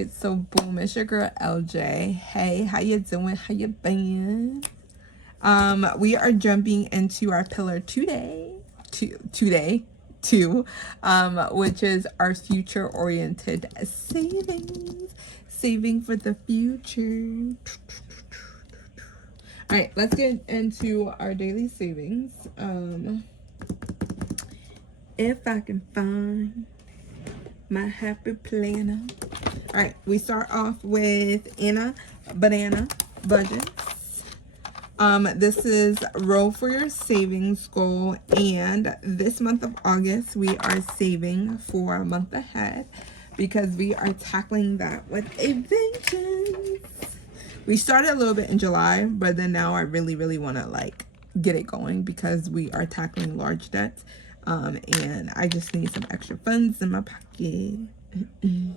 Alright, so boom, it's your girl LJ. Hey, how you doing? How you been? We are jumping into our pillar today, which is our future-oriented saving for the future. All right, let's get into our daily savings. If I can find my happy planner. All right, we start off with Anna Banana Budgets. This is roll for your savings goal, and this month of August we are saving for a month ahead because we are tackling that with a vengeance. We started a little bit in July, but then now I really want to like get it going because we are tackling large debts, and I just need some extra funds in my pocket. All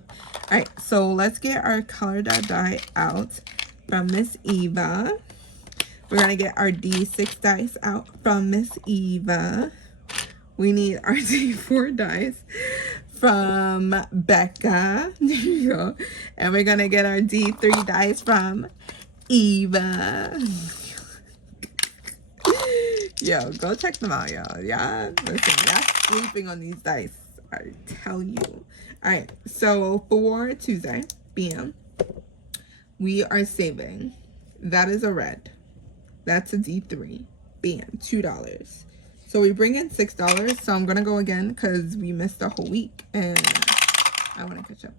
right, so let's get our color die out from Miss Eva. We're gonna get our D6 dice out from Miss Eva. We need our D4 dice from Becca. There you go. And we're gonna get our D3 dice from Eva. Yo, go check them out, y'all. Yeah, listen, y'all sleeping on these dice, I tell you. All right, so for Tuesday, bam, we are saving. That is a red. That's a D3. Bam, $2. So we bring in $6. So I'm gonna go again because we missed a whole week and I want to catch up.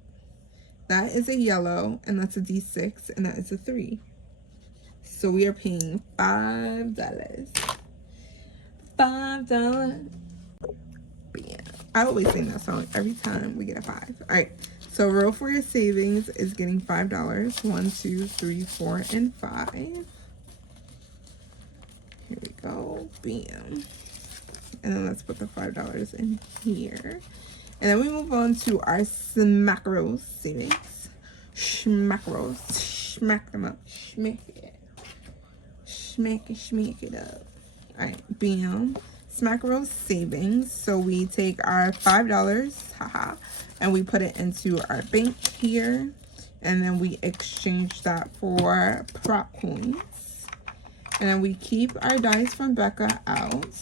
That is a yellow, and that's a D6, and that is a 3. So we are paying $5. $5. Bam. I always sing that song every time we get a 5. All right. So roll for your savings is getting $5. 1, 2, 3, 4, and 5. Here we go. Bam. And then let's put the $5 in here. And then we move on to our Smackaros savings. Smackaros. Smack them up. Smack it. Smack it up. All right. Bam. Smackaros savings. So we take our $5, haha, and we put it into our bank here. And then we exchange that for prop coins. And then we keep our dice from Becca out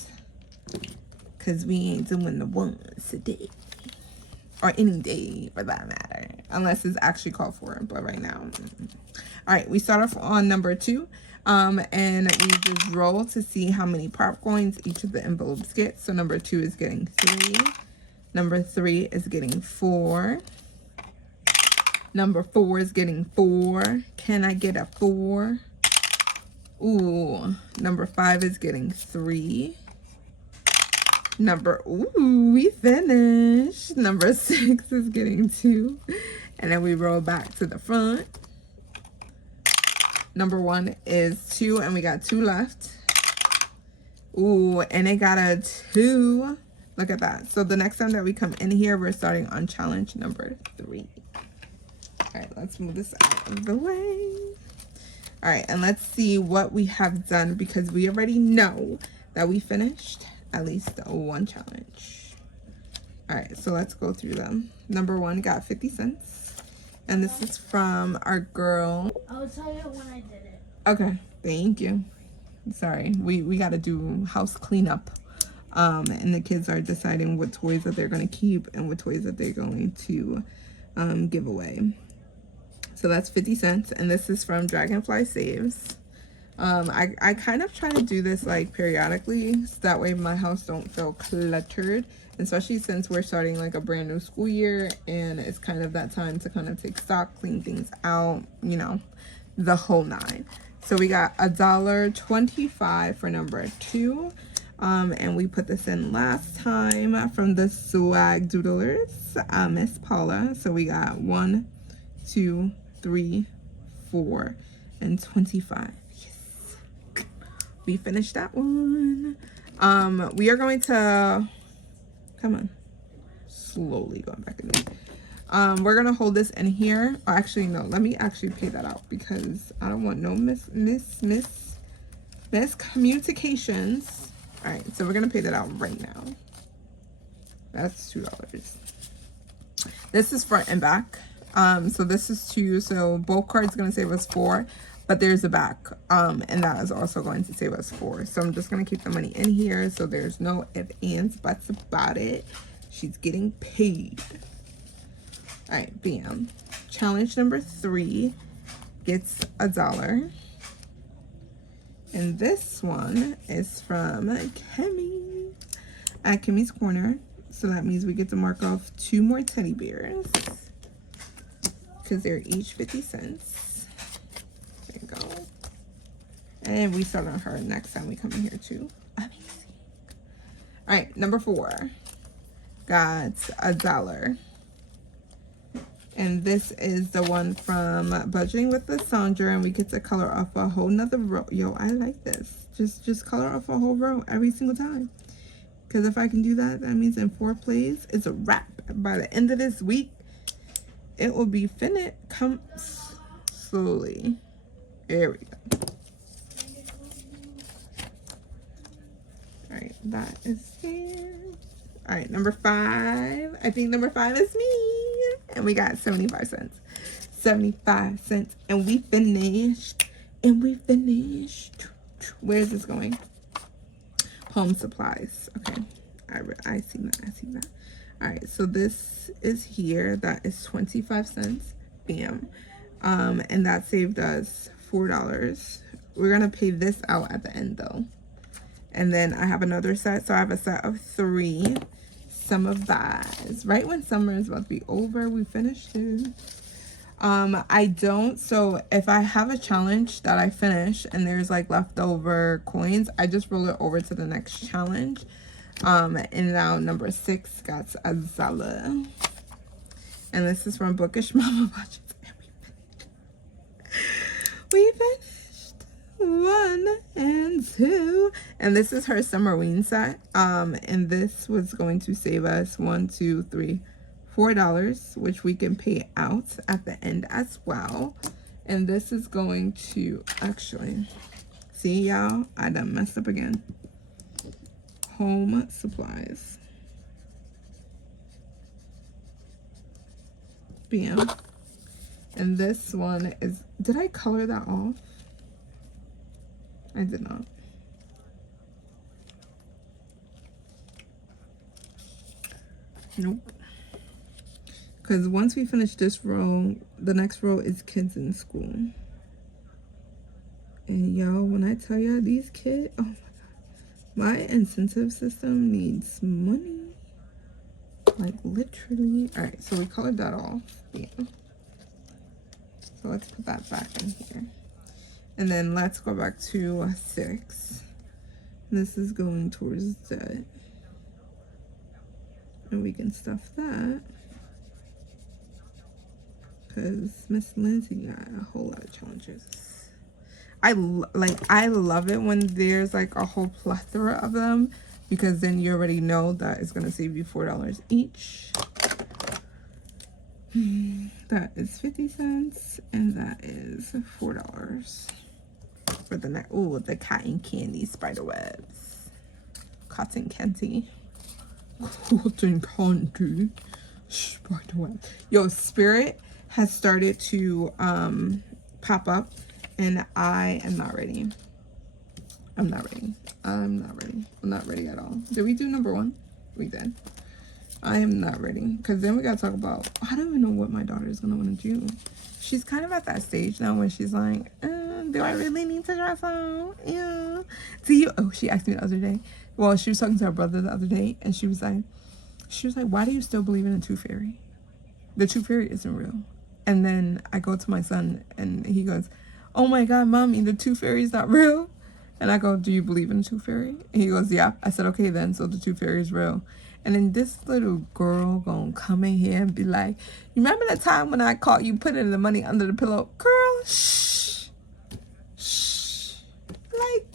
because we ain't doing the ones today. Or any day for that matter. Unless it's actually called for, but right now. All right, we start off on number 2. And we just roll to see how many prop coins each of the envelopes get. So number 2 is getting 3. Number 3 is getting 4. Number 4 is getting 4. Can I get a 4? Ooh, number 5 is getting 3. We finished. Number 6 is getting 2. And then we roll back to the front. Number 1 is 2, and we got 2 left. Ooh, and it got a 2. Look at that. So the next time that we come in here, we're starting on challenge number 3. All right, let's move this out of the way. All right, and let's see what we have done because we already know that we finished at least one challenge. All right, so let's go through them. Number 1 got 50 cents. And this is from our girl. I'll tell you when I did it. Okay, thank you. Sorry, we got to do house cleanup. And the kids are deciding what toys that they're going to keep and what toys that they're going to give away. So that's 50 cents, and this is from Dragonfly Saves. I kind of try to do this like periodically so that way my house don't feel cluttered, especially since we're starting like a brand new school year and it's kind of that time to kind of take stock, clean things out, you know, the whole 9. So we got $1.25 for number 2. And we put this in last time from the Swag Doodlers, Miss Paula. So we got 1, 2, 3, 4, and 25. Yes, we finished that one. We are going to slowly going back in there. We're gonna hold this in here. Or actually, no, let me actually pay that out because I don't want no miscommunications. All right, so we're gonna pay that out right now. That's $2. This is front and back. So this is 2. So both cards going to save us 4. But there's a back. And that is also going to save us 4. So I'm just going to keep the money in here. So there's no ifs, ands, buts about it. She's getting paid. All right, bam. Challenge number 3 gets $1. And this one is from Kimmy at Kimmy's Corner. So that means we get to mark off 2 more teddy bears because they're each 50 cents. There you go. And we start on her next time we come in here too. Amazing. All right, number 4 got $1. And this is the one from Budgeting with Lysandra, and we get to color off a whole nother row. Yo, I like this. Just color off a whole row every single time. Because if I can do that, that means in 4 plays, it's a wrap. By the end of this week, it will be finished. Come slowly. There we go. All right, that is there. All right, number 5. I think number 5 is me. And we got 75 cents. 75 cents. And we finished. And we finished. Where is this going? Home supplies. Okay. I see that. I see that. All right. So this is here. That is 25 cents. Bam. And that saved us $4. We're going to pay this out at the end though. And then I have another set. So I have a set of 3 summer vibes. Right when summer is about to be over, we finished it. I don't. So if I have a challenge that I finish and there's like leftover coins, I just roll it over to the next challenge. And now number 6 got $1. And this is from Bookish Mama Budgets. We finished 1 and 2, and this is her Summerween set. And this was going to save us $1, 2, 3, $4, which we can pay out at the end as well. And this is going to actually, see y'all, I done messed up again. Home supplies. Bam. And this one is, did I color that off? I did not. Nope. Because once we finish this row, the next row is kids in school. And y'all, when I tell y'all these kids, oh my God. My incentive system needs money. Like literally. All right, so we colored that off. Yeah. So let's put that back in here. And then let's go back to 6. This is going towards that. And we can stuff that. Because Miss Lindsay got a whole lot of challenges. I love it when there's like a whole plethora of them. Because then you already know that it's going to save you $4 each. That is 50 cents. And that is $4. For the next, ooh, the cotton candy spider webs. Cotton candy. Cotton candy. Spider webs. Yo, Spirit has started to pop up. And I am not ready. I'm not ready. I'm not ready. I'm not ready at all. Did we do number 1? We did. I am not ready. Because then we got to talk about, I don't even know what my daughter is going to want to do. She's kind of at that stage now when she's like, do I really need to dress up? Yeah. Do you? Oh, she asked me the other day. Well, she was talking to her brother the other day. And she was like, why do you still believe in a tooth fairy? The tooth fairy isn't real. And then I go to my son and he goes, oh my God, mommy, the tooth fairy is not real. And I go, do you believe in the tooth fairy? And he goes, yeah. I said, okay then, so the tooth fairy is real. And then this little girl gonna come in here and be like, you remember the time when I caught you putting the money under the pillow? Girl, shh. Shh. Like,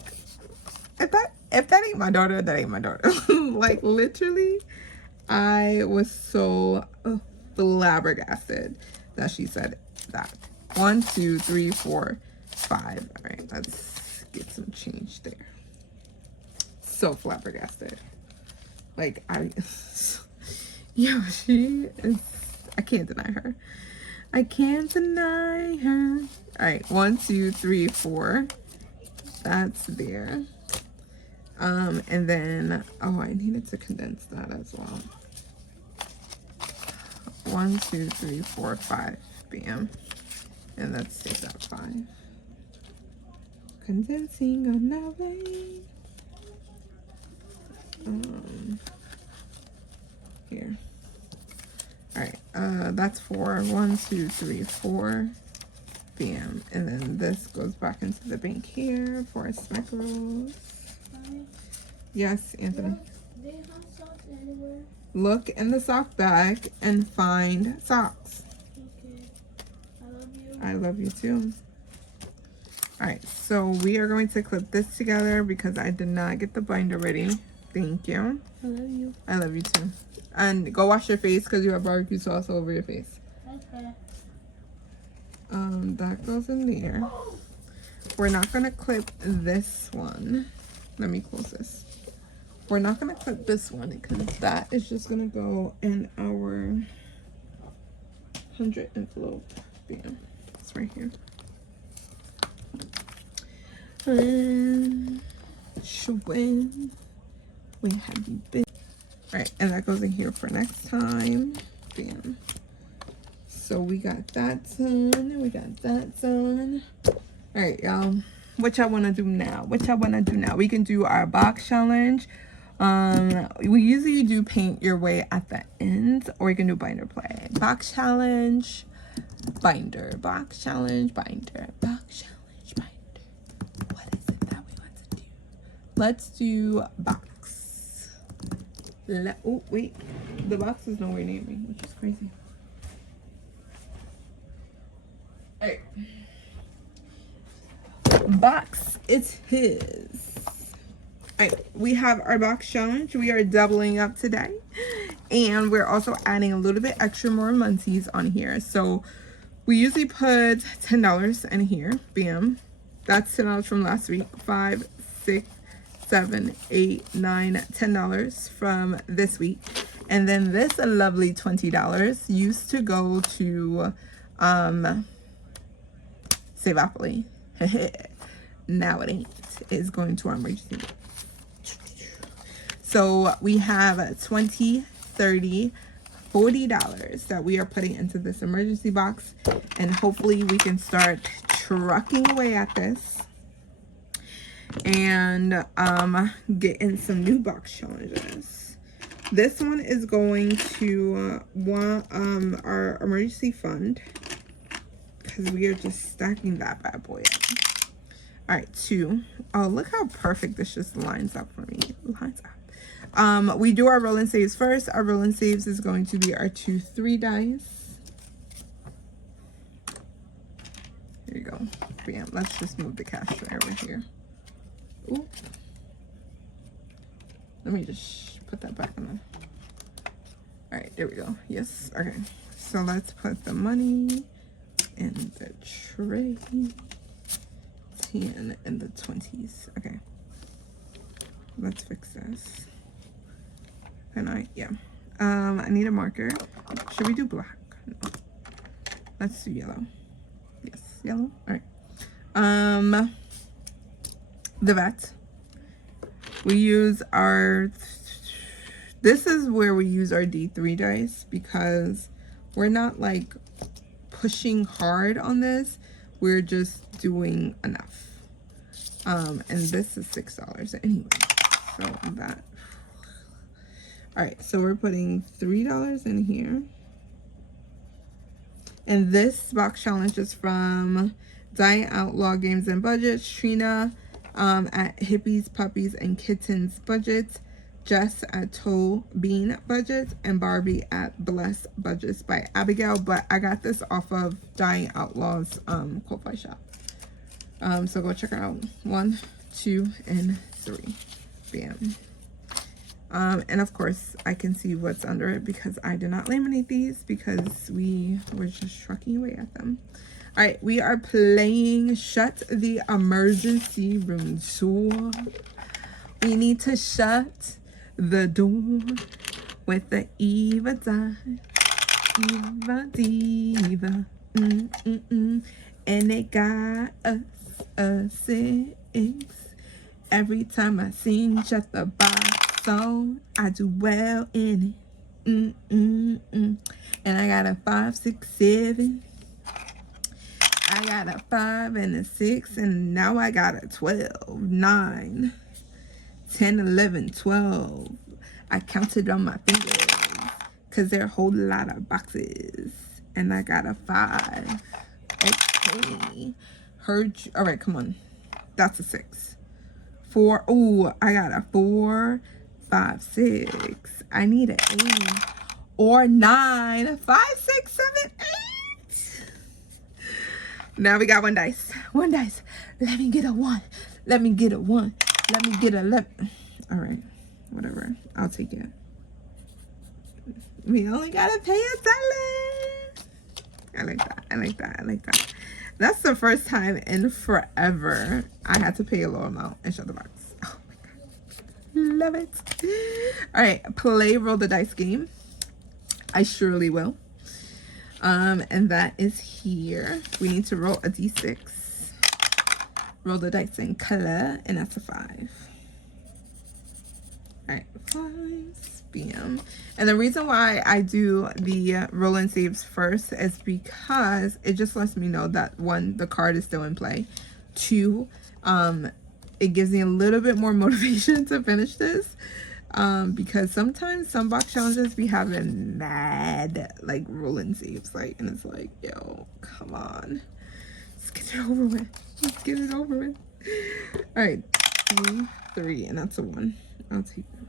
if that ain't my daughter, that ain't my daughter. Like, literally, I was so flabbergasted that she said that. 1, 2, 3, 4, 5. All right, let's get some change there. So flabbergasted. Like, yo, she is, I can't deny her. I can't deny her. All right, 1, 2, 3, 4. That's there. And then, oh, I needed to condense that as well. 1, 2, 3, 4, 5. Bam. And let's take that 5. Condensing on that way. Here. All right, that's 4. 1, 2, 3, 4. Bam. And then this goes back into the bank here for speckles. Yes, Anthony. They have socks anywhere. Look in the sock bag and find socks. Okay. I love you. I love you too. All right, so we are going to clip this together because I did not get the binder ready. Thank you. I love you. I love you too. And go wash your face because you have barbecue sauce all over your face. Okay. That goes in there. We're not gonna clip this one. Let me close this. We're not gonna clip this one because that is just gonna go in our 100 envelope. Bam. It's right here. And when have you been? All right, and that goes in here for next time. Bam. So we got that done. We got that done. All right, y'all. What y'all want to do now? What y'all want to do now? We can do our box challenge. We usually do paint your way at the end, or we can do binder play. Box challenge, binder. Box challenge, binder. Box challenge, binder. What is it that we want to do? Let's do box. Oh, wait. The box is nowhere near me, which is crazy. All right. Box, it's his. All right, we have our box challenge. We are doubling up today, and we're also adding a little bit extra more munties on here. So we usually put $10 in here. Bam. That's $10 from last week. 5, 6, 7, 8, 9, $10 from this week. And then this lovely $20 used to go to Save Apple. Now it ain't. It's going to our emergency. So we have $20, $30, $40 that we are putting into this emergency box, and hopefully we can start trucking away at this and get in some new box challenges. This one is going to our emergency fund, because we are just stacking that bad boy up. All right, 2. Oh, look how perfect this just lines up for me. Lines up. We do our roll and saves first. Our roll and saves is going to be our 2 3 dice. Here you go. Bam. Let's just move the cash tray over here. Ooh. Let me just put that back in there. All right, there we go. Yes. Okay. So let's put the money in the tray. 10 and the 20s. Okay. Let's fix this. Can I? Yeah. I need a marker. Should we do black? No. Let's do yellow. Yes, yellow. All right. The vet. We use our. This is where we use our D3 dice because we're not like pushing hard on this. We're just doing enough. And this is $6 anyway. So that. All right, so we're putting $3 in here. And this box challenge is from Diet Outlaw Games and Budgets, Trina at Hippies, Puppies, and Kittens Budgets, Jess at Toe Bean Budgets, and Barbie at Bless Budgets by Abigail. But I got this off of Diet Outlaw's Ko-Fi shop. So go check her out. 1, 2, and 3. Bam. And of course I can see what's under it because I did not laminate these because we were just trucking away at them. All right, we are playing Shut the Emergency Room Door. We need to shut the door with the Eva die. Eva diva. And it got us a 6. Every time I sing Shut the Box song, I do well in it. And I got a 5, 6, 7. I got a 5 and a 6, and now I got a 12, 9, 10, 11, 12. I counted on my fingers because there are a whole lot of boxes. And I got a 5. Okay. Heard you. All right, come on. That's a 6. 4. Oh, I got a 4, 5, 6. I need an 8 or 9. 5, 6, 7, 8. Now we got one dice. One dice. Let me get a 1. Let me get a 1. Let me get a 11. All right. Whatever. I'll take it. We only gotta pay $1. I like that. I like that. I like that. That's the first time in forever I had to pay a low amount and shut the box. Oh my god. Love it. All right. Play roll the dice game. I surely will. And that is here. We need to roll a d6. Roll the dice in color, and that's a 5. All right, 5. Bam. And the reason why I do the roll and saves first is because it just lets me know that 1, the card is still in play. 2, it gives me a little bit more motivation to finish this. Because sometimes some box challenges be having mad like rolling saves, like, and it's like, yo, come on, let's get it over with. Let's get it over with. All right, 2, 3, and that's a 1. I'll take that.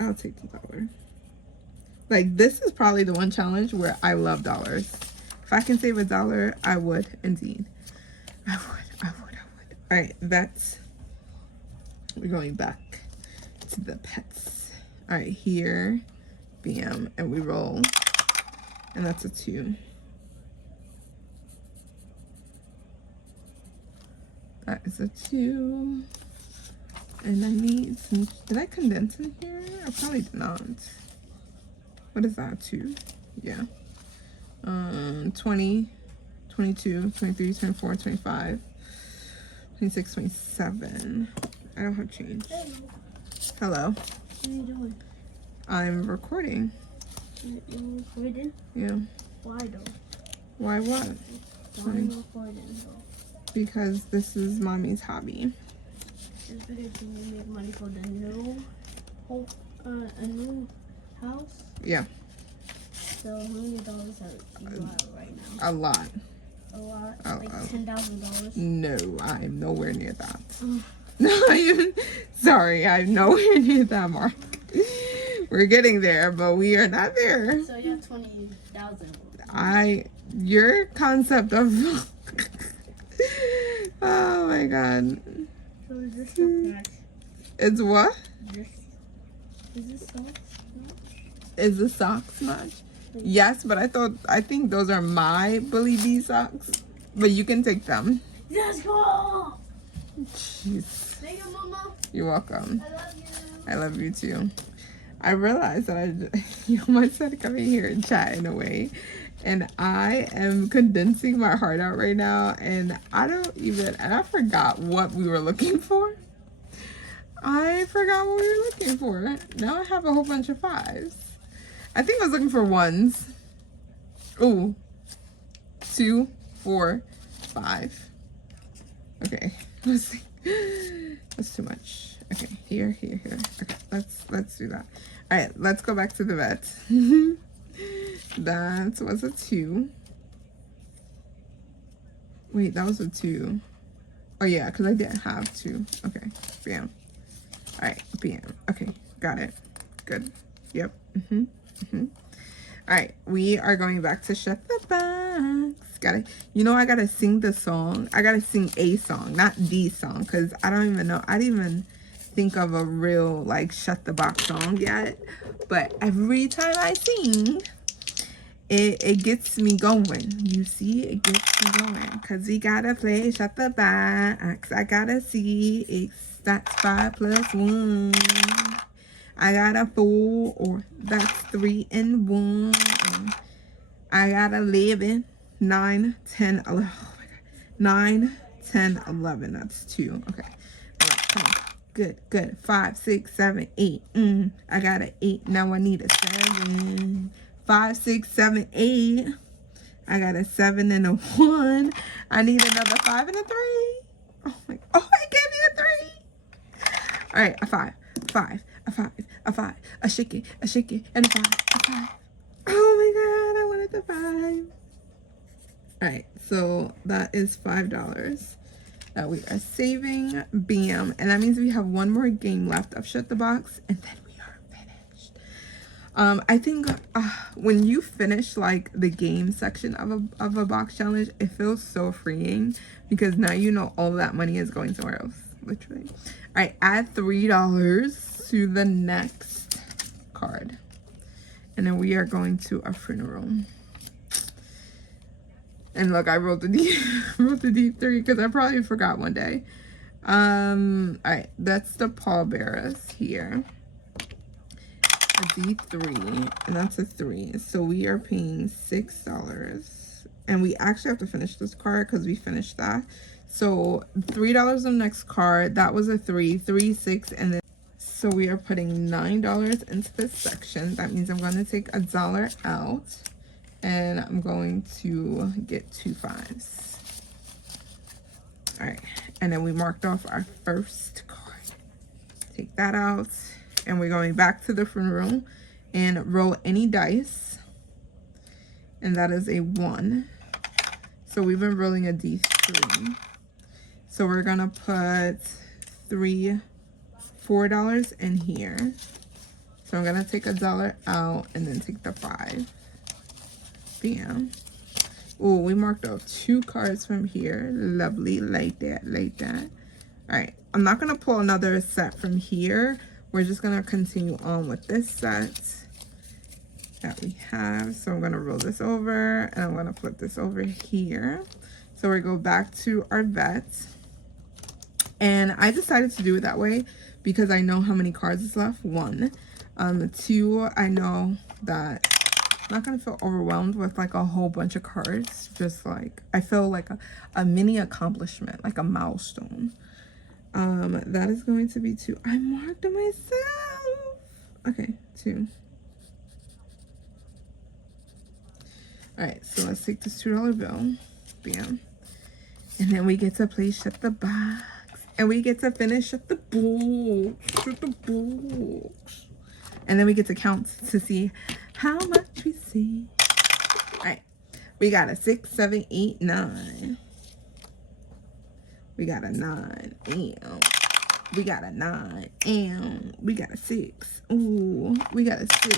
I'll take the $1. Like, this is probably the one challenge where I love dollars. If I can save $1, I would indeed. I would. All right, that's. We're going back to the pets. All right, here, bam, and we roll, and that's a 2. That is a 2, and I need some. Did I condense in here? I probably did not. What is that? 2? Yeah. 20, 22, 23, 24, 25, 26, 27. I don't have change. Hello. What are you doing? I'm recording. You're recording? Yeah. Why though? Why what? Why are you recording though? Because this is mommy's hobby. It's because you need to make money for the new a new house. Yeah. So how many dollars are you out right now? A lot. A lot? Like $10,000? No, I'm nowhere near that. No, sorry, I'm nowhere near that mark. We're getting there, but we are not there. So you have 20,000. Your concept of oh my god. So is this so much? It's what? Is this socks much? Is the socks much? Yes, but I think those are my Billy B socks. But you can take them. Let's go! Jeez. Thank you, Mama. You're welcome. I love you. I love you too. I realized that you almost said to come in here and chat in a way. And I am condensing my heart out right now. And I forgot what we were looking for. I forgot what we were looking for. Now I have a whole bunch of 5s. I think I was looking for 1s. Ooh. 2, 4, 5. Okay. Let's see. That's too much. Okay, here. Okay, let's do that. All right, let's go back to the vet. That was a 2. Wait, that was a 2. Oh yeah, because I didn't have 2. Okay, bam. All right, bam. Okay, got it. Good. Yep. All right, we are going back to shut the box. I gotta sing the song. I gotta sing a song, not the song, because I don't even know. I didn't even think of a real like shut the box song yet. But every time I sing, it gets me going. You see, it gets me going. Cause we gotta play shut the box. I gotta see that's 5 plus 1. I got a 4, or that's 3 and 1. I got 11. 9, 10, 11. Oh my God. 9, 10, 11. That's 2. Okay. All right, come on. Good, good. 5, 6, 7, 8. I got an 8. Now I need a 7. 5, 6, 7, 8. I got a 7 and a 1. I need another 5 and a 3. Oh my, oh, it gave me a 3. All right, a 5, 5, a 5, a 5, a shaky, and a 5, a 5. Oh my God, I wanted the 5. All right, so that is $5 that we are saving. Bam. And that means we have one more game left of Shut the Box, and then we are finished. I think when you finish like the game section of a box challenge, it feels so freeing because now you know all that money is going somewhere else, literally. All right, add $3 to the next card, and then we are going to a funeral. And look, I rolled the deep 3 because I probably forgot one day. All right, that's the pallbearers here. A D3, and that's a 3. So we are paying $6. And we actually have to finish this card because we finished that. So $3 on the next card. That was a 3, 3, 6, and then so we are putting $9 into this section. That means I'm going to take $1 out. And I'm going to get 2 5s. All right, and then we marked off our first card. Take that out, and we're going back to the funeral and roll any dice. And that is a 1. So we've been rolling a D3. So we're gonna put $4 in here. So I'm gonna take $1 out and then take the 5. Bam. Oh, we marked off 2 cards from here. Lovely, like that, like that. All right, I'm not gonna pull another set from here. We're just gonna continue on with this set that we have. So I'm gonna roll this over and I'm gonna flip this over here. So we go back to our vets. And I decided to do it that way because I know how many cards is left. 1. 2, I know that I'm not gonna feel overwhelmed with like a whole bunch of cards. Just like I feel like a mini accomplishment, like a milestone. That is going to be 2. I marked it myself. Okay, 2. All right, so let's take this $2 bill. Bam. And then we get to play Shut the Box. And we get to finish Shut the Box. Shut the Box. And then we get to count to see how much we see. All right, we got a 6, 7, 8, 9. We got a 9. And we got a 9. And we got a 6. Ooh, we got a 6.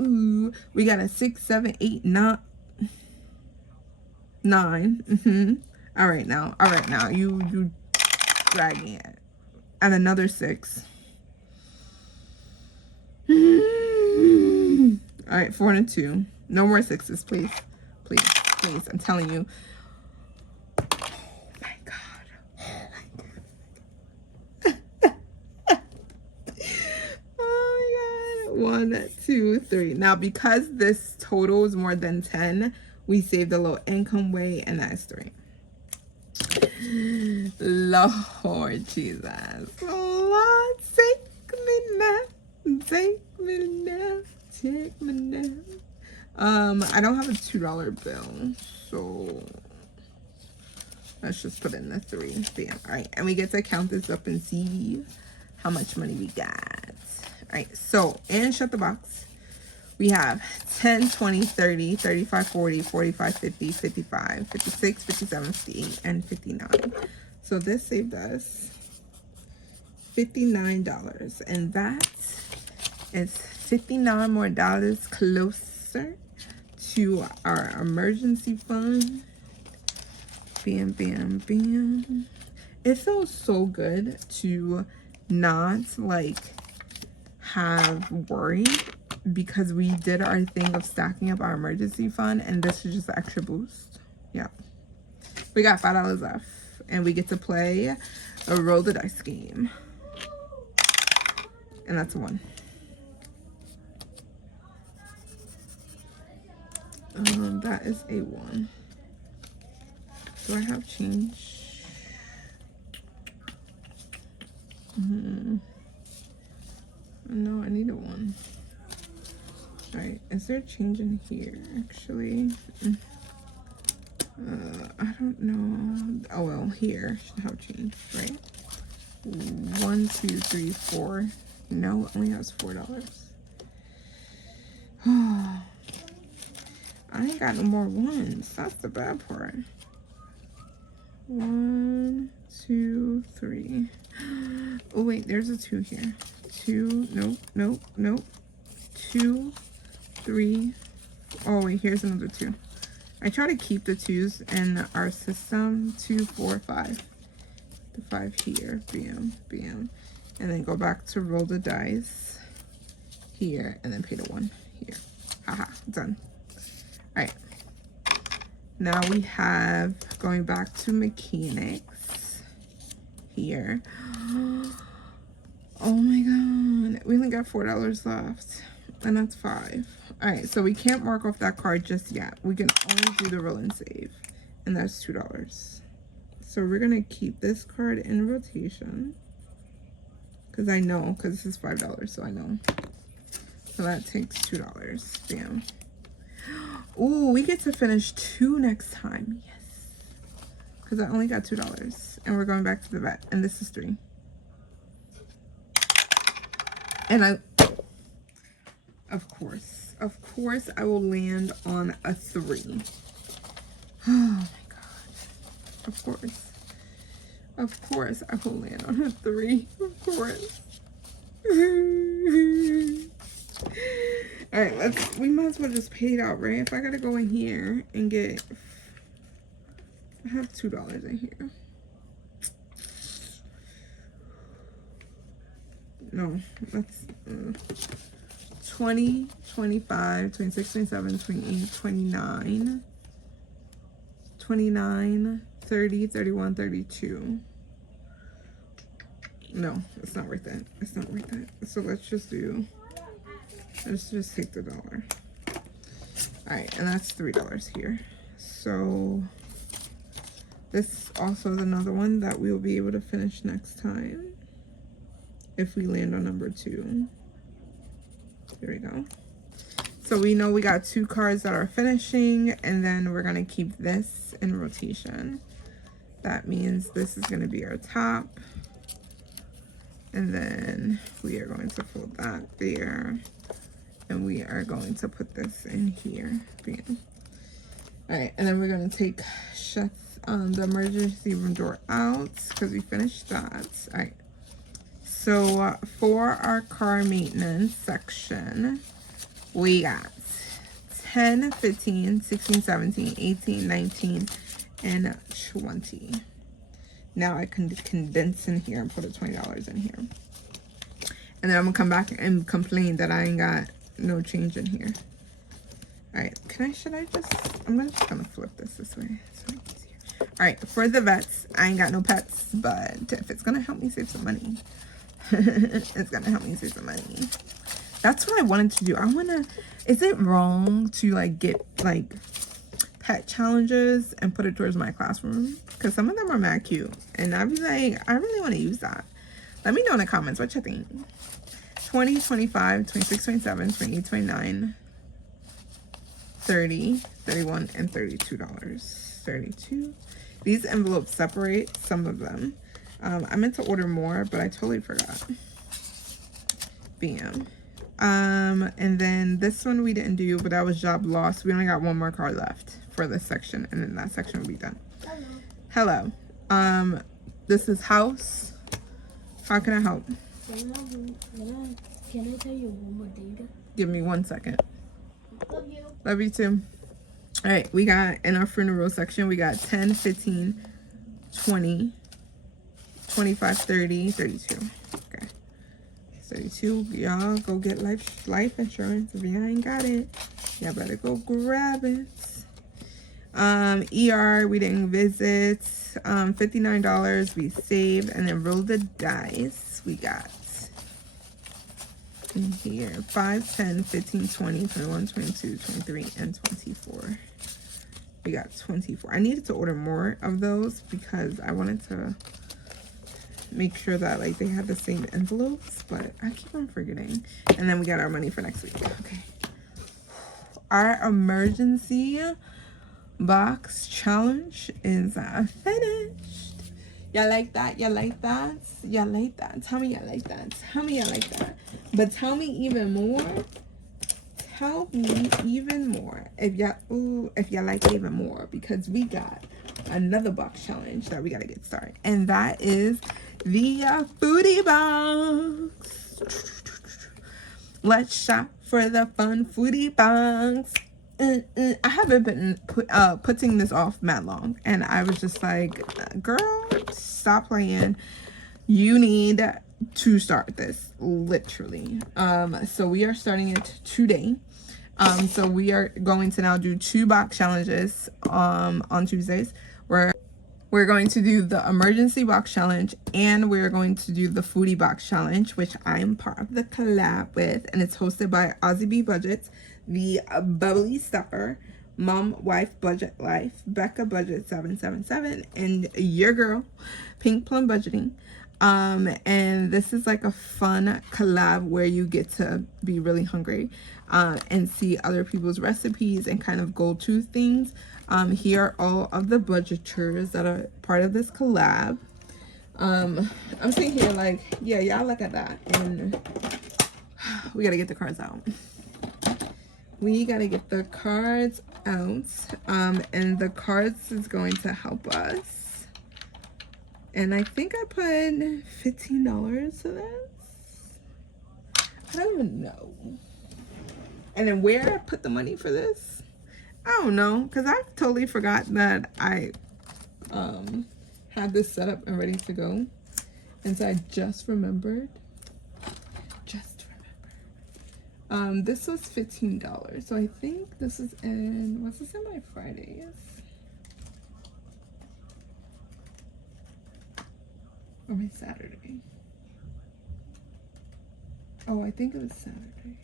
Ooh, we got a 6, 7, 8, 9. 9. All right now. You dragging it. And another 6. All right, 4 and a 2. No more 6s, please. Please, please. I'm telling you. Oh my God. Oh my God. 1, 2, 3. Now, because this total is more than 10, we saved the low income way, and that is 3. Lord Jesus. Lord, take me now. Take me now. Take me now. I don't have a $2 bill, so let's just put in the 3. Bam. All right, and we get to count this up and see how much money we got. All right, so in Shut the Box, we have 10, 20, 30, 35, 40, 45, 50, 55, 56, 57, 58, and 59. So this saved us $59, and that is $59 more closer to our emergency fund. Bam, bam, bam. It feels so good to not like have worry because we did our thing of stacking up our emergency fund, and this is just an extra boost. Yeah, we got $5 left, and we get to play a roll the dice game, and that's 1. That is a 1. do I have change? No, I needed one. Alright, is there change in here actually? I don't know. Oh well, here should have change, right? 1, 2, 3, 4. No, it only has $4. I ain't got no more ones. That's the bad part. 1, 2, 3. Oh wait, there's a 2 here. 2. Nope, nope, nope. 2, 3. Oh wait, here's another 2. I try to keep the 2s in our system. 2, 4, 5. The 5 here. Bam, bam. And then go back to roll the dice here, and then pay the 1 here. Haha, done. All right. Now we have going back to mechanics here. Oh my god, we only got $4 left, and that's 5. All right, so we can't mark off that card just yet. We can only do the roll and save, and that's $2. So we're gonna keep this card in rotation because I know, because this is $5, so I know. So that takes $2. Bam. Ooh, we get to finish 2 next time. Yes. Because I only got $2. And we're going back to the vet. And this is 3. And of course, I will land on a 3. Oh my god. Of course, I will land on a 3. Of course. All right, we might as well just pay it out, right? If I gotta go in here and get, I have $2 in here. No, that's 20, 25, 26, 27, 28, 29, 29, 30, 31, 32. No, it's not worth it. It's not worth it. So let's just take the $1. All right, and that's $3 here. So this also is another one that we'll be able to finish next time if we land on number 2. There we go. So we know we got 2 cards that are finishing, and then we're gonna keep this in rotation. That means this is gonna be our top, and then we are going to fold that there. And we are going to put this in here. Bam. All right, and then we're going to take the emergency room door out because we finished that. All right. So for our car maintenance section, we got 10, 15, 16, 17, 18, 19, and 20. Now I can condense in here and put a $20 in here. And then I'm gonna come back and complain that I ain't got no change in here. All right, I'm just gonna flip this way. So easier. All right, for the vets, I ain't got no pets, but if it's gonna help me save some money, it's gonna help me save some money. That's what I wanted to do. Is it wrong to like get like pet challenges and put it towards my classroom? Because some of them are mad cute, and I'd be like, I really want to use that. Let me know in the comments what you think. 20, 25, 26, 27, 28, 29, 30, 31, and $32. 32. These envelopes separate, some of them. I meant to order more, but I totally forgot. Bam. And then this one we didn't do, but that was job loss. We only got 1 more card left for this section, and then that section will be done. Hello. This is house. How can I help? Can I tell you one more thing? Give me 1 second. Love you. Love you too. All right, we got in our funeral section, we got 10, 15, 20, 25, 30, 32. Okay. 32. Y'all go get life insurance. If y'all ain't got it, y'all better go grab it. ER, we didn't visit. $59 we saved, and then roll the dice. We got in here 5, 10, 15, 20, 21, 22, 23, and 24. We got 24. I needed to order more of those because I wanted to make sure that like they had the same envelopes, but I keep on forgetting. And then we got our money for next week. Okay. Our emergency box challenge is finished. Y'all like that? Y'all like that? Y'all like that? Tell me y'all like that. Tell me y'all like that. But tell me even more. Tell me even more if y'all like it even more, because we got another box challenge that we gotta get started, and that is the foodie box. Let's shop for the fun foodie box. I haven't been putting this off mad long, and I was just like, girl, stop playing. You need to start this, literally. So we are starting it today. So we are going to now do 2 box challenges on Tuesdays. We're going to do the emergency box challenge, and we're going to do the foodie box challenge, which I am part of the collab with, and it's hosted by Aussie B Budgets, the Bubbly Stuffer, Mom Wife Budget Life, Becca Budget 777, and your girl Pink Plum Budgeting. And this is like a fun collab where you get to be really hungry and see other people's recipes and kind of go to things. Here are all of the budgeters that are part of this collab. I'm sitting here like, yeah, y'all look at that, and we gotta get the cards out. We gotta get the cards out, and the cards is going to help us. And I think I put $15 to this. I don't even know. And then where I put the money for this, I don't know, because I totally forgot that I had this set up and ready to go. And so I just remembered. This was $15. So I think this is in, what's this in my Fridays? Or my Saturday? Oh, I think it was Saturday.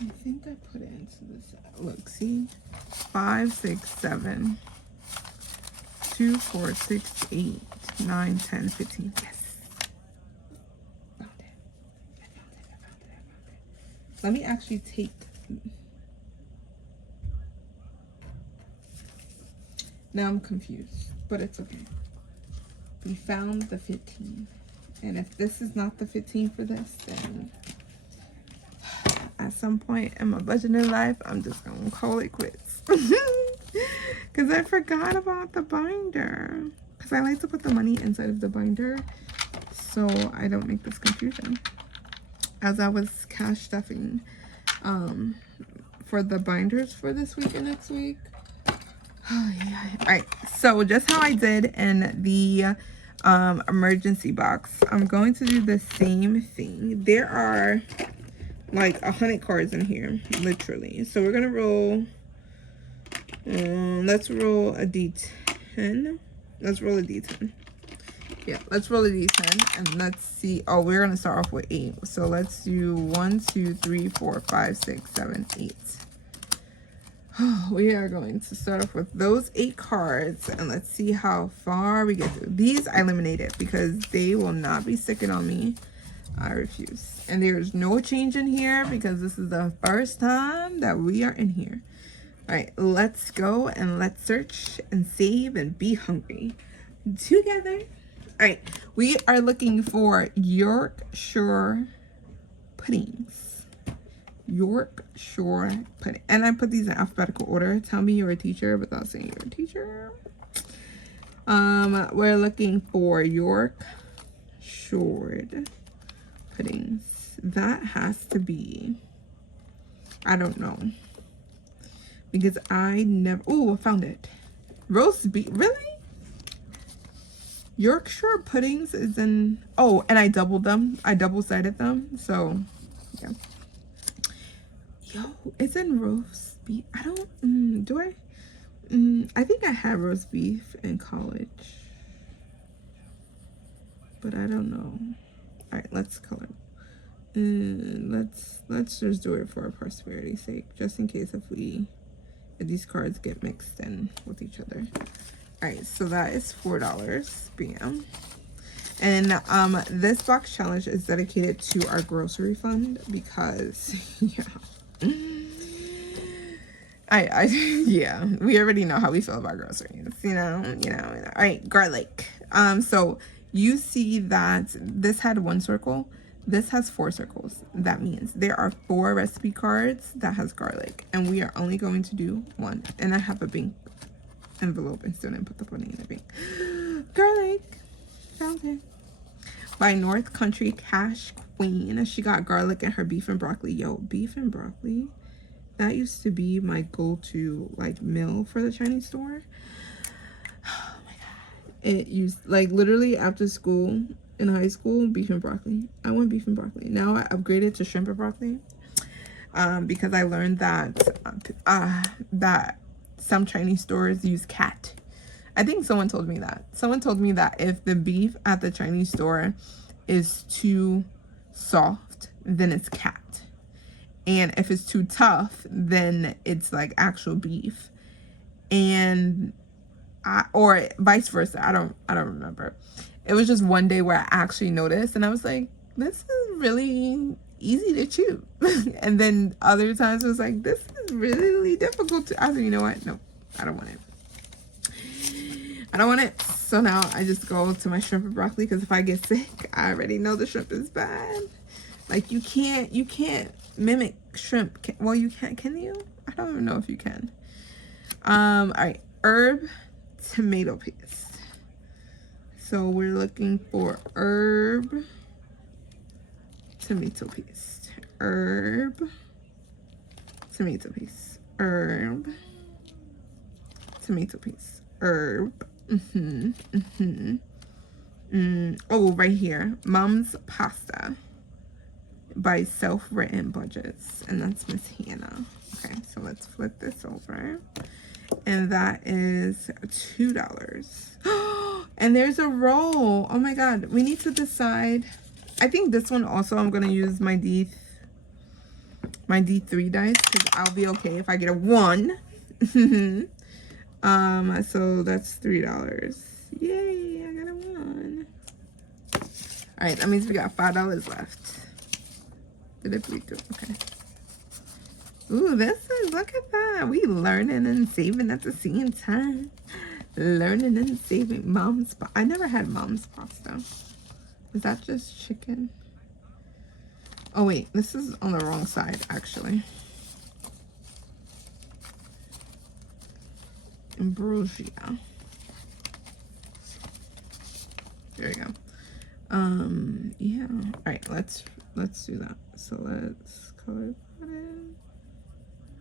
I think I put it into this. Look, see? 5, 6, 7, 2, 4, 6, 8, 9, 10, 15. Yes. Found it. I found it. Let me actually take. Now I'm confused, but it's okay. We found the 15. And if this is not the 15 for this, then at some point in my budgeting life, I'm just gonna call it quits. Because I forgot about the binder. Because I like to put the money inside of the binder so I don't make this confusion. As I was cash stuffing for the binders for this week and next week. Oh, yeah. All right, so just how I did in the emergency box, I'm going to do the same thing. There are like 100 cards in here, literally. So we're gonna roll. Let's roll a d10. Let's roll a d10. Yeah, let's roll a d10 and let's see. Oh, we're gonna start off with 8. So let's do 1, 2, 3, 4, 5, 6, 7, 8. We are going to start off with those 8 cards, and let's see how far we get through. These I eliminated because they will not be sticking on me. I refuse. And there's no change in here because this is the first time that we are in here. All right, let's go and let's search and save and be hungry together. All right, we are looking for Yorkshire puddings. Yorkshire pudding. And I put these in alphabetical order. Tell me you're a teacher without saying you're a teacher. We're looking for Yorkshire puddings. That has to be, I don't know, because I never, oh, I found it. Roast beef, really? Yorkshire puddings is in, oh, and I doubled them. I double-sided them, so yeah. Yo, it's in roast beef. I don't, do I? I think I had roast beef in college, but I don't know. All right, let's color. Let's just do it for prosperity's sake, just in case if these cards get mixed in with each other. All right, so that is $4. Bam. And this box challenge is dedicated to our grocery fund because yeah. Yeah, we already know how we feel about groceries, you know. All right, garlic. So you see that this had 1 circle, this has 4 circles. That means there are 4 recipe cards that has garlic, and we are only going to do 1. And I have a pink envelope and still didn't put the pudding in the pink. Garlic, found it. By North Country Cash Queen. She got garlic in her beef and broccoli. Yo, beef and broccoli, that used to be my go-to like meal for the Chinese store. Oh my god, it used, like, literally after school in high school, beef and broccoli. I want beef and broccoli. Now I upgraded to shrimp and broccoli because I learned that that some Chinese stores use cat. I think someone told me that. Someone told me that if the beef at the Chinese store is too soft, then it's cat. And if it's too tough, then it's like actual beef. And or vice versa. I don't remember. It was just one day where I actually noticed and I was like, this is really easy to chew. And then other times it was like, this is really difficult to. I was like, you know what? No, I don't want it. I don't want it. So now I just go to my shrimp and broccoli because if I get sick, I already know the shrimp is bad. Like you can't mimic shrimp. Well, you can't. Can you? I don't even know if you can. All right, herb tomato paste. So we're looking for herb tomato paste. Herb tomato paste. Herb tomato paste. Herb. Oh, right here, Mom's Pasta by Self-Written Budgets, and that's Miss Hannah. Okay, so let's flip this over, and that is $2. And there's a roll. Oh my god, we need to decide. I think this one also I'm gonna use my D3 dice because I'll be okay if I get a 1. So that's $3. Yay, I got a 1. All right, that means we got $5 left. Did it bleed through? Okay. Ooh, this is, look at that. We learning and saving at the same time. Learning and saving. Mom's, I never had Mom's pasta. Is that just chicken? Oh wait, this is on the wrong side actually. Ambrosia. There we go. Yeah. All right, let's do that. So let's color that in,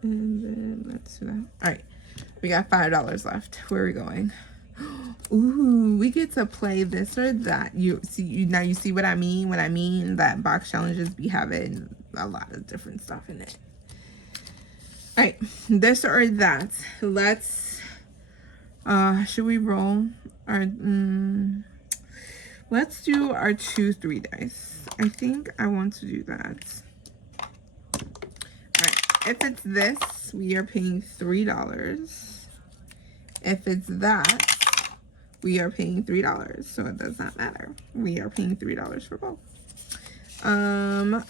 and then let's do that. All right, we got $5 left. Where are we going? Ooh, we get to play this or that. You see, now you see what I mean when I mean that box challenges be having a lot of different stuff in it. All right, this or that. Let's should we roll our let's do our 2 3 dice. I think I want to do that. All right, if it's this, we are paying $3. If it's that, we are paying $3, so it does not matter. We are paying $3 for both.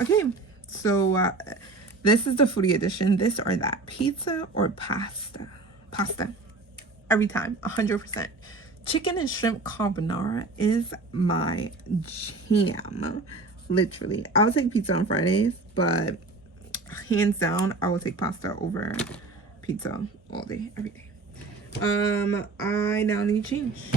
Okay, so this is the foodie edition. This or that. Pizza or pasta? Pasta. Every time, 100%. Chicken and shrimp carbonara is my jam. Literally. I would take pizza on Fridays, but hands down, I would take pasta over pizza all day, every day. I now need change.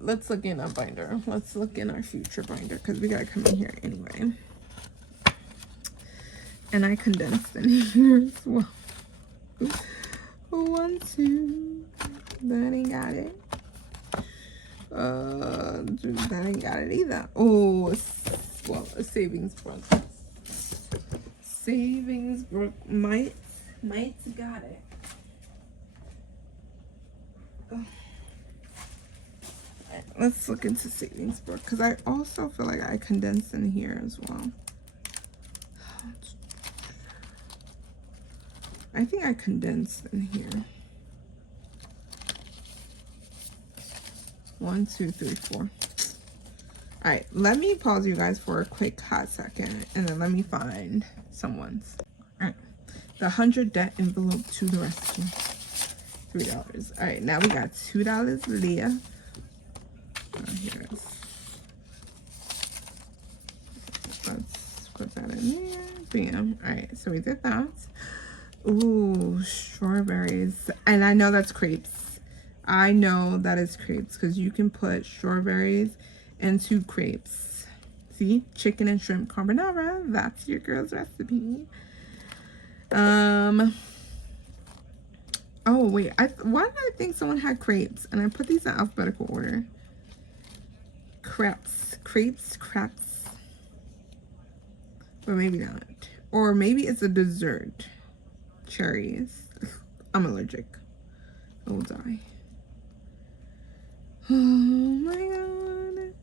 Let's look in our binder. Let's look in our future binder because we gotta come in here anyway. And I condensed in here as well. 1 2. That ain't got it. That ain't got it either. Oh, well, a savings Brook. Savings Brook might got it. Oh. Right, let's look into savings Brook because I also feel like I condensed in here as well. I think I condensed in here. 1, 2, 3, 4. All right, let me pause you guys for a quick hot second, and then let me find someone's. All right, the 100 debt envelope to the rescue. $3. All right, now we got $2 Leah. Here it is. Let's put that in there. Bam. All right, so we did that. Ooh, strawberries. And I know that's crepes. I know that is crepes because you can put strawberries into crepes. See? Chicken and shrimp carbonara. That's your girl's recipe. Oh, wait. Why did I think someone had crepes? And I put these in alphabetical order. Crepes. But maybe not. Or maybe it's a dessert. Cherries. I'm allergic. I will die. Oh my god.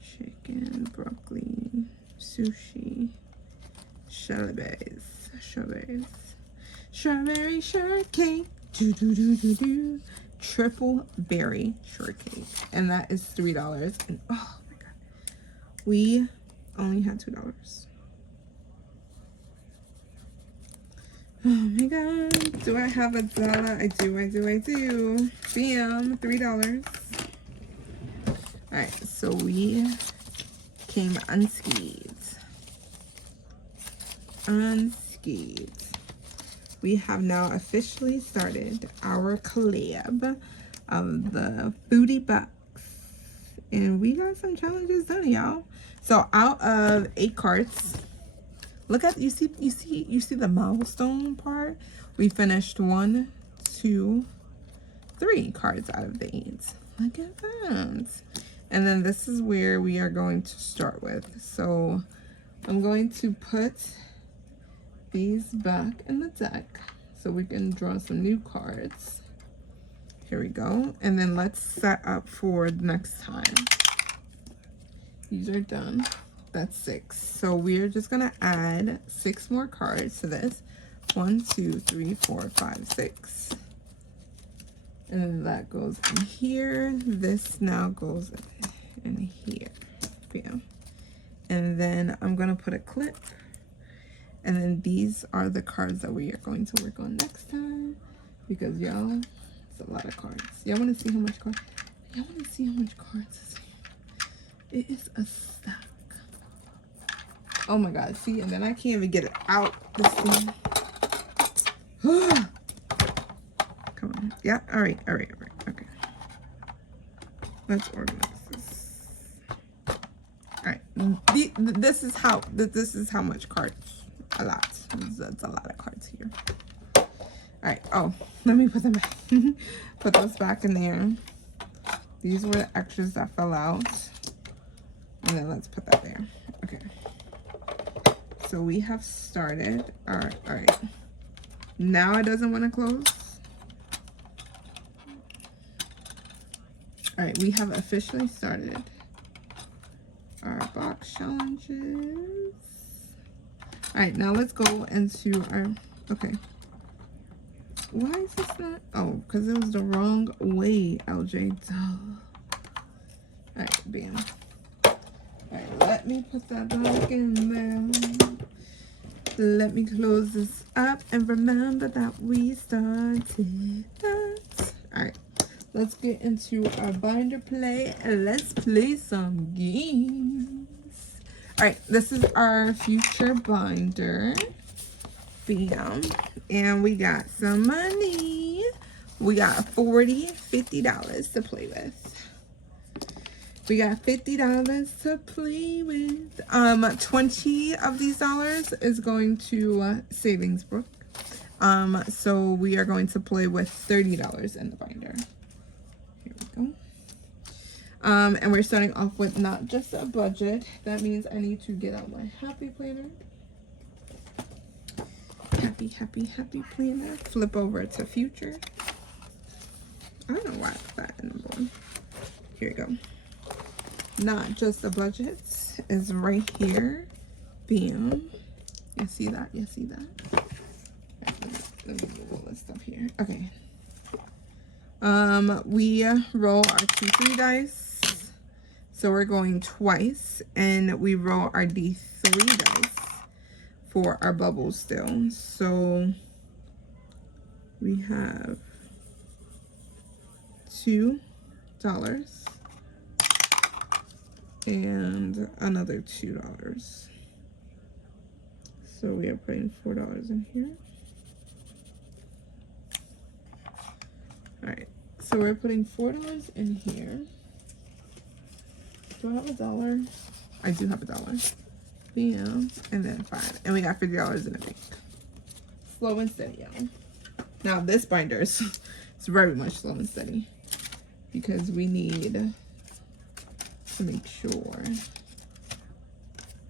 Chicken, broccoli, sushi, strawberries. Strawberry shortcake. Triple berry shortcake. And that is $3. And oh my god. We only had $2. Oh my god. Do I have a dollar? I do. Bam. $3. Alright, so we came unscathed. We have now officially started our collab of the foodie box. And we got some challenges done, y'all. So out of 8 cards, look at you see the milestone part. We finished 1, 2, 3 cards out of the 8. Look at that. And then this is where we are going to start with. So I'm going to put these back in the deck so we can draw some new cards. Here we go. And then let's set up for the next time. These are done. That's 6. So we're just gonna add 6 more cards to this. 1, 2, 3, 4, 5, 6. And then that goes in here. This now goes in here. Bam. And then I'm gonna put a clip. And then these are the cards that we are going to work on next time. Because y'all, it's a lot of cards. Y'all wanna see how much cards? Y'all wanna see how much cards is here? It is a stack. Oh my god, see, and then I can't even get it out this thing. Come on. Yeah, alright, okay. Let's organize this. Alright. This is how much cards. A lot. That's a lot of cards here. Alright, oh, let me put them back. Put those back in there. These were the extras that fell out. And then let's put that there. Okay. So we have started. All right. Now it doesn't want to close. All right, we have officially started our box challenges. All right, now let's go into our, okay. Why is this not, oh, because it was the wrong way, LJ, duh. All right, bam. All right, let me put that back in there. Let me close this up and remember that we started that. All right, let's get into our binder play and let's play some games. All right, this is our future binder. Bam. And we got some money. We got $40, $50 to play with. We got $50 to play with. 20 of these dollars is going to savings, Brook. So we are going to play with $30 in the binder. Here we go. And we're starting off with not just a budget. That means I need to get out my happy planner. Happy planner. Flip over to future. I don't know why I put that in the board. Here we go. Not just a budget is right here. Bam. You see that? You see that? Right, let me move all this stuff here. Okay. We roll our 2 3 dice. So we're going twice, and we roll our D3 dice for our bubbles still. So we have $2 and another $2. So we are putting $4 in here. All right, so we're putting $4 in here. Do I have $1? I do have $1. Bam, and then 5, and we got $50 in the bank. Slow and steady, y'all. Now this binder is it's very much slow and steady because we need to make sure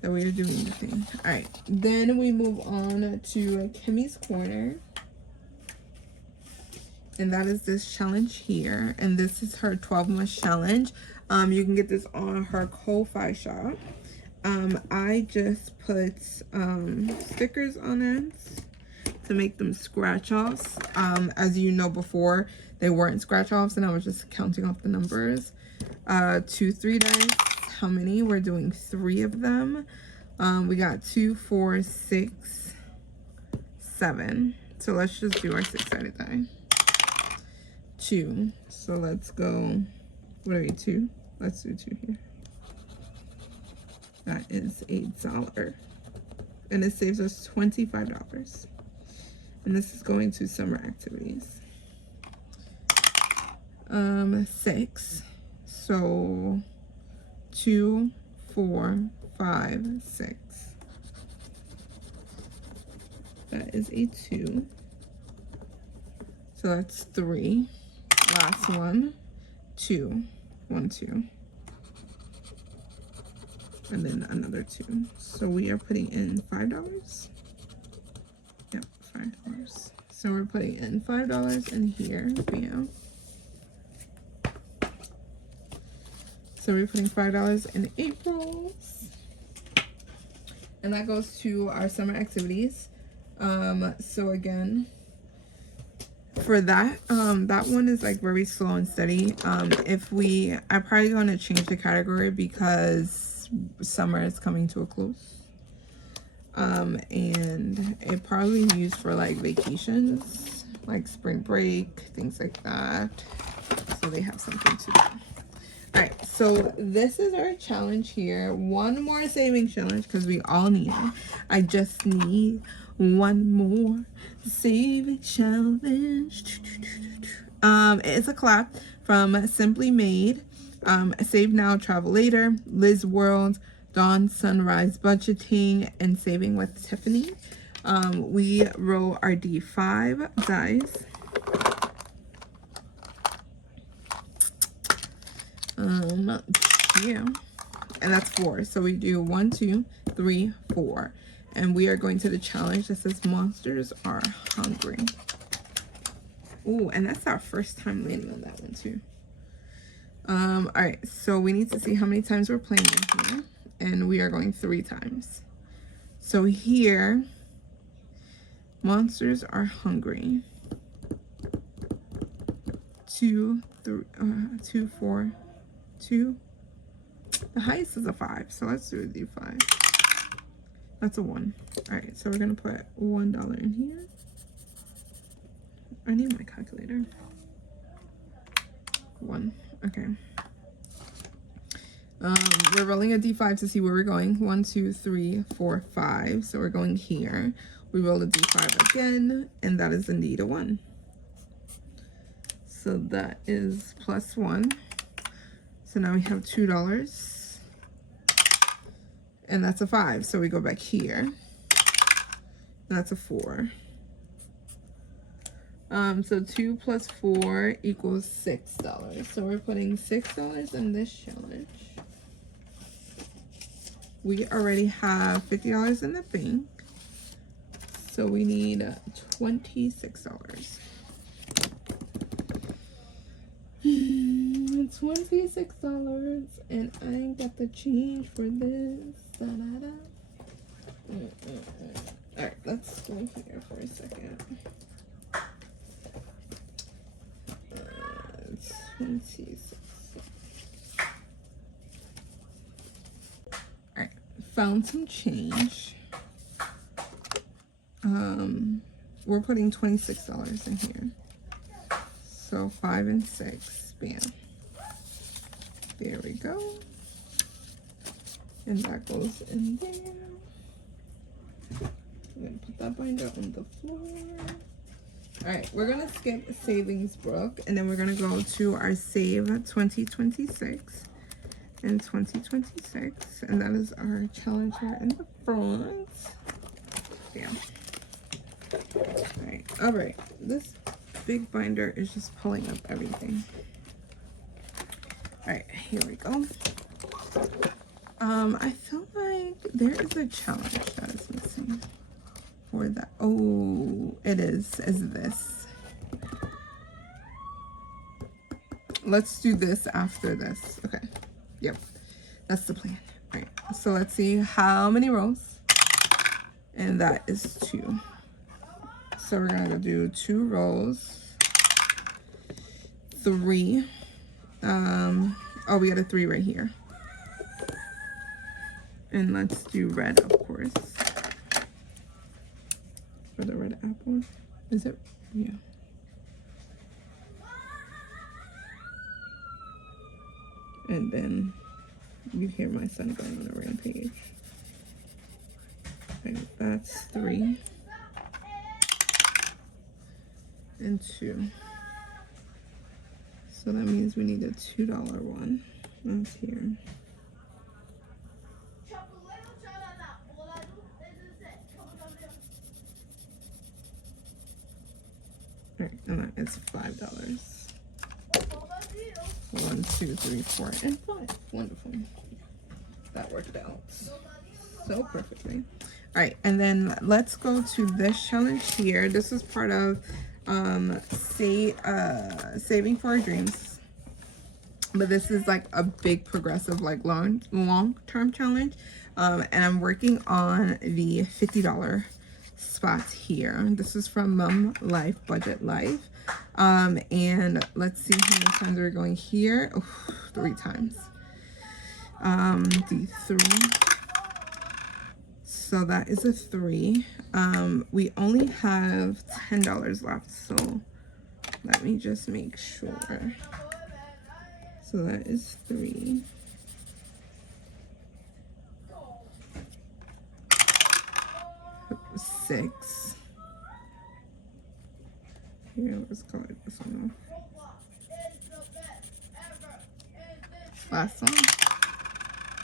that we are doing the thing. All right, then we move on to Kimmy's Corner. And that is this challenge here. And this is her 12-month challenge. You can get this on her Ko-Fi shop. I just put stickers on it to make them scratch offs. As you know before, they weren't scratch offs, and I was just counting off the numbers. 2 3 dice. How many? We're doing 3 of them. We got 2 4 6 7. So let's just do our 6-sided die. 2. So let's go. What are we? 2? Let's do 2 here. That is $8, and it saves us $25. And this is going to summer activities. 6. So 2 4 5 6. That is a 2. So that's 3. Last one. 2 1 2. And then another 2. So we are putting in $5. Yep, $5. So we're putting in $5 in here. Bam. So we're putting $5 in April's. And that goes to our summer activities. So again, for that, that one is like very slow and steady. I'm probably going to change the category because summer is coming to a close, and it probably used for like vacations, like spring break, things like that, so they have something to do. All right, so this is our challenge here. One more saving challenge because we all need it. I just need one more saving challenge. It's a collab from Simply Made, Save Now, Travel Later, Liz World, Dawn Sunrise Budgeting, and Saving with Tiffany. We roll our D5 dice. Yeah, and that's 4. So we do 1 2 3 4, and we are going to the challenge that says Monsters Are Hungry. Ooh, and that's our first time landing on that one too. All right, so we need to see how many times we're playing in here, and we are going 3 times. So here, Monsters Are Hungry. 2 3 2 4 2. The highest is a 5, so let's do a D5. That's a 1. All right, so we're gonna put $1 in here. I need my calculator. 1. Okay. We're rolling a D5 to see where we're going. 1 2 3 4 5. So we're going here. We roll a D5 again, and that is indeed a 1. So that is +1. So now we have $2. And that's a 5. So we go back here. And that's a 4. So 2 + 4 equals $6. So we're putting $6 in this challenge. We already have $50 in the bank. So we need $26. $26, and I ain't got the change for this. Da, da, da. All right, let's go here for a second. 26. All right, found some change. We're putting $26 in here. So 5 and 6, bam. There we go. And that goes in there. I'm gonna put that binder on the floor. All right, we're gonna skip Savings Brook, and then we're gonna go to our Save 2026 and 2026, and that is our challenger in the front. Bam. All right, this big binder is just pulling up everything. All right, here we go. I feel like there is a challenge that is missing for that. Oh, it is this. Let's do this after this. Okay, yep, that's the plan. All right, so let's see how many rows, and that is 2. So we're gonna do 2 rows, 3. Oh, we got a 3 right here. And let's do red, of course. For the red apple. Is it? Yeah. And then you hear my son going on a rampage. Okay, that's 3. And 2. So that means we need a $2 one. That's here. Alright, and that is $5. 1, 2, 3, 4, and 5. Wonderful. That worked out so perfectly. Alright, and then let's go to this challenge here. This is part of Saving for Our Dreams. But this is like a big progressive, like long-term challenge. And I'm working on the $50 spot here. This is from Mom Life Budget Life. And let's see how many times we're going here. Oh, 3 times. The 3. So that is a 3. We only have $10 left, so let me just make sure. So that is 3. $6. Here, let's call it this one off. Last one.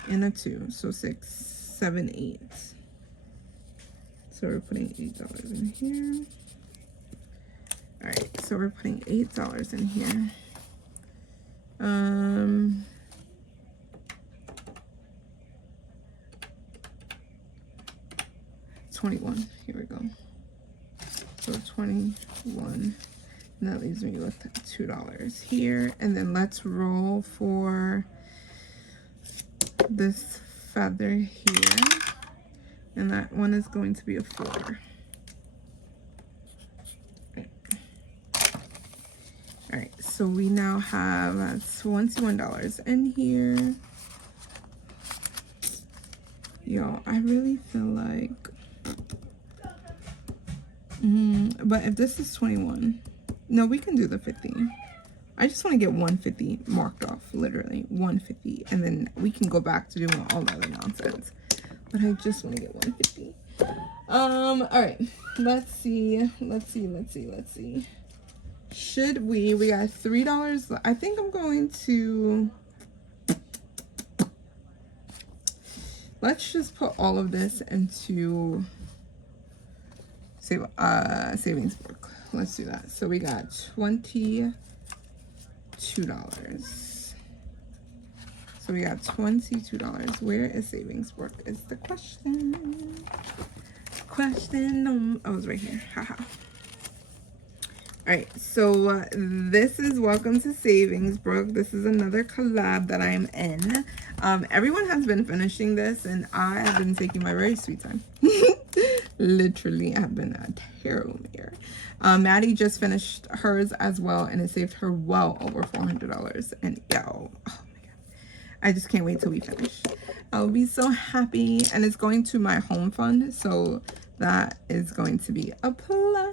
And a 2. So 6, 7, 8. So we're putting $8 in here. All right, so we're putting $8 in here. 21. Here we go. So 21. And that leaves me with $2 here. And then let's roll for this feather here. And that one is going to be a 4. All right, so we now have $21 in here. Yo, I really feel like, but if this is 21, no, we can do the 50. I just want to get 150 marked off, literally 150, and then we can go back to doing all the other nonsense. But I just want to get 150. All right, let's see. Should we got $3. I think I'm going to, let's just put all of this into Savings Brook. Let's do that. So we got $22. So we got $22. Where is Savings Brook is the question. Oh, it's right here. Haha. right, so this is Welcome to Savings, Brook. This is another collab that I'm in. Everyone has been finishing this, and I have been taking my very sweet time. Literally, I have been a terrible mayor. Maddie just finished hers as well, and it saved her well over $400. And yo, oh my god, I just can't wait till we finish. I'll be so happy, and it's going to my home fund, so that is going to be a plus.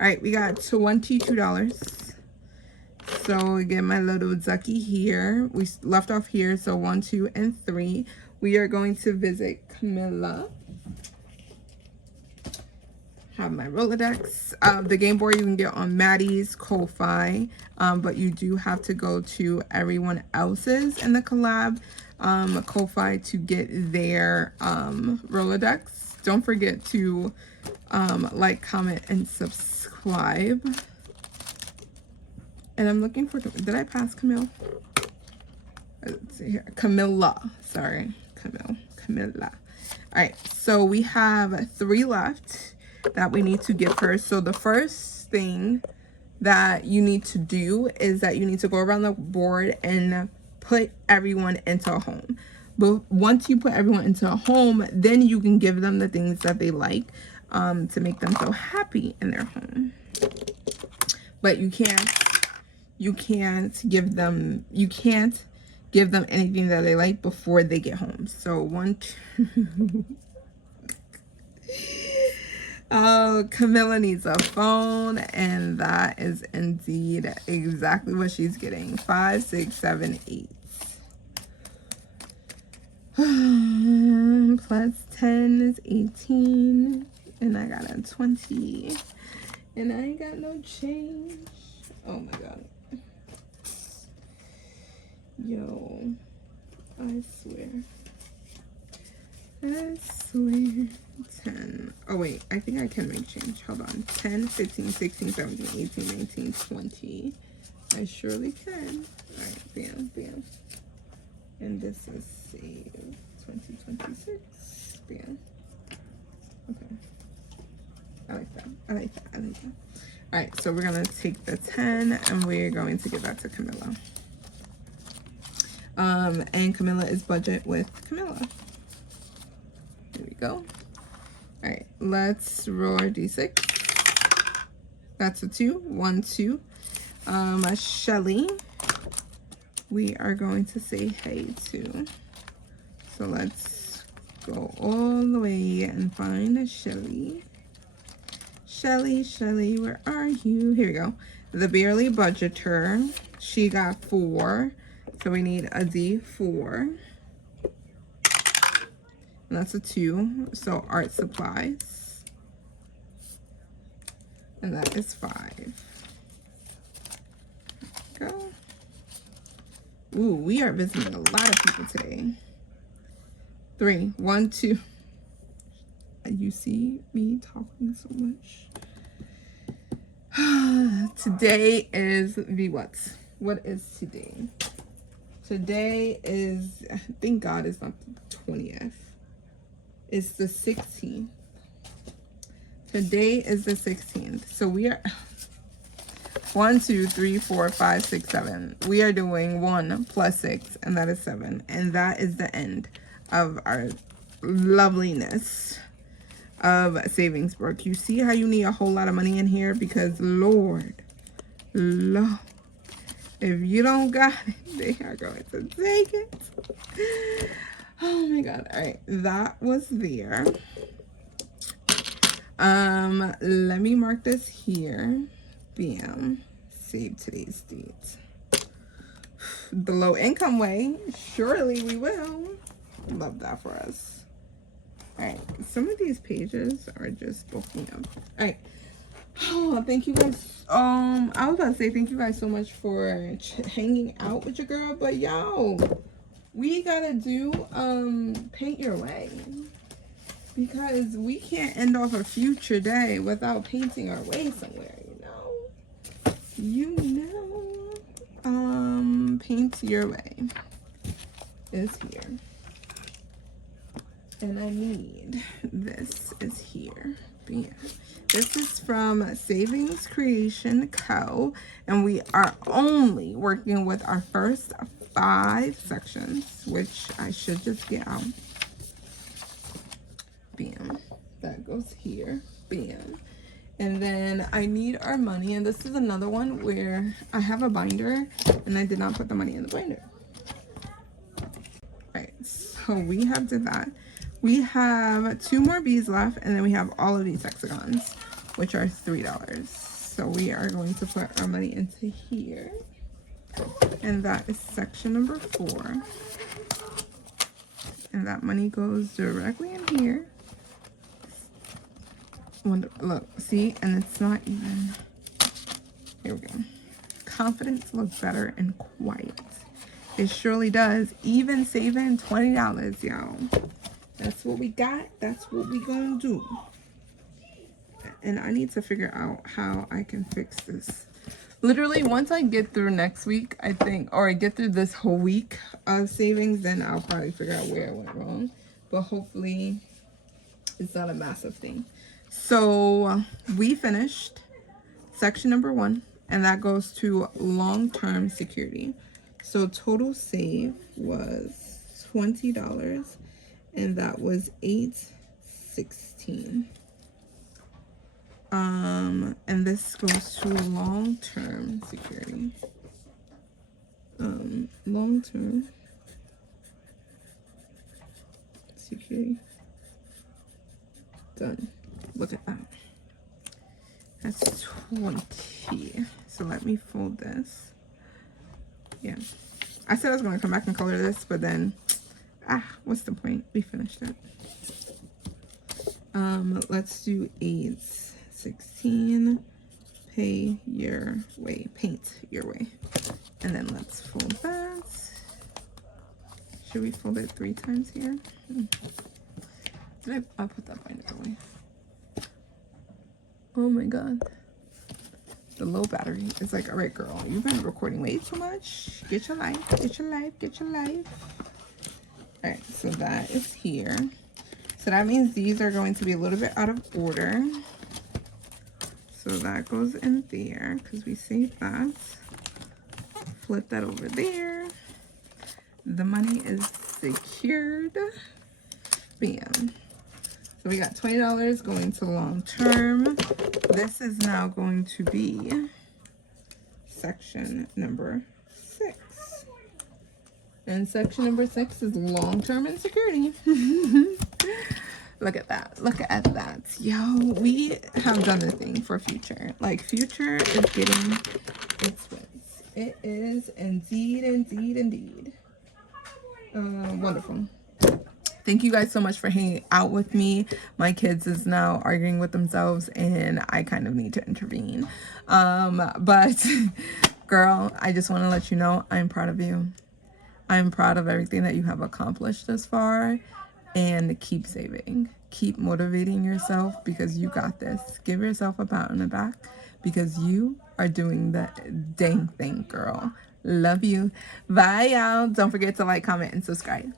All right, we got $22. So we get my little ducky here. We left off here, so 1, 2, and 3. We are going to visit Camilla. Have my Rolodex. The Game Boy you can get on Maddie's Ko-Fi, but you do have to go to everyone else's in the collab Ko-Fi to get their Rolodex. Don't forget to like, comment, and subscribe. And I'm looking for, did I pass Camille? Let's see here. Camilla, sorry, Camilla. All right, so we have 3 left that we need to give her. So the first thing that you need to do is that you need to go around the board and put everyone into a home. But once you put everyone into a home, then you can give them the things that they like to make them so happy in their home. But you can't give them anything that they like before they get home. So 1, 2. Oh, Camilla needs a phone, and that is indeed exactly what she's getting. 5, 6, 7, 8. Plus 10 is 18, and I got a 20, and I ain't got no change. Oh my god. Yo, I swear. 10. Oh wait, I think I can make change. Hold on. 10, 15, 16, 17, 18, 19, 20. I surely can. Alright, bam, bam. And this is save 2026. Bam. Okay. I like that. I like that. I like that. Alright, so we're gonna take the 10 and we're going to give that to Camilla. And Camilla is budget with Camilla. There we go. All right, let's roll our d6. That's a 2. 1, 2. Shelly, we are going to say hey to. So let's go all the way and find a Shelly. Shelly, where are you? Here we go. The Barely Budgeter. She got 4. So we need a D4. And that's a 2. So art supplies. And that is 5. Go. Ooh, we are visiting a lot of people today. 3. 1, 2. You see me talking so much. Today is the what? What is today? Today is, thank God it's not the 20th. It's the 16th. Today is the 16th. So we are 1, 2, 3, 4, 5, 6, 7. We are doing 1 plus 6, and that is 7. And that is the end of our loveliness of savings, Brook. You see how you need a whole lot of money in here? Because Lord, if you don't got it, they are going to take it. Oh my god. All right, that was there. Let me mark this here. Bam. Save today's date. The low income way. Surely we will. Love that for us. All right, some of these pages are just bulking up. All right. Oh, thank you guys. I was about to say thank you guys so much for hanging out with your girl, but yo, we gotta do paint your way, because we can't end off a future day without painting our way somewhere, you know. Paint your way is here, and I need this is here. Bam. This is from Savings Creation Co. And we are only working with our first 5 sections, which I should just get out. Bam. That goes here. Bam. And then I need our money. And this is another one where I have a binder and I did not put the money in the binder. Alright, so we have did that. We have 2 more bees left, and then we have all of these hexagons, which are $3. So we are going to put our money into here. And that is section number 4. And that money goes directly in here. Look, see? And it's not even... Here we go. Confidence looks better and quiet. It surely does. Even saving $20, y'all. That's what we got. That's what we gonna do. And I need to figure out how I can fix this. Literally, once I get through next week, I think, or I get through this whole week of savings, then I'll probably figure out where I went wrong. But hopefully, it's not a massive thing. So, we finished section number 1, and that goes to long-term security. So, total save was $20, and that was $8.16. And this goes to long-term security. Long-term security. Done. Look at that. That's 20. So let me fold this. Yeah. I said I was going to come back and color this, but then, what's the point? We finished it. Let's do 8.16. Pay your way. Paint your way. And then let's fold that. Should we fold it 3 times here? I'll put that binder away. Oh my god. The low battery is like, all right, girl, you've been recording way too much. Get your life, get your life, get your life. All right, so that is here. So that means these are going to be a little bit out of order. So that goes in there because we saved that. Flip that over there. The money is secured. Bam. So we got $20 going to long term. This is now going to be section number 6. And section number 6 is long term and security. Look at that. Look at that. Yo, we have done the thing for future. Like, future is getting its wins. It is indeed, indeed, indeed. Wonderful. Thank you guys so much for hanging out with me. My kids is now arguing with themselves and I kind of need to intervene. But girl, I just want to let you know I'm proud of you. I'm proud of everything that you have accomplished thus far, and keep saving. Keep motivating yourself because you got this. Give yourself a pat on the back because you are doing the dang thing, girl. Love you. Bye, y'all. Don't forget to like, comment, and subscribe.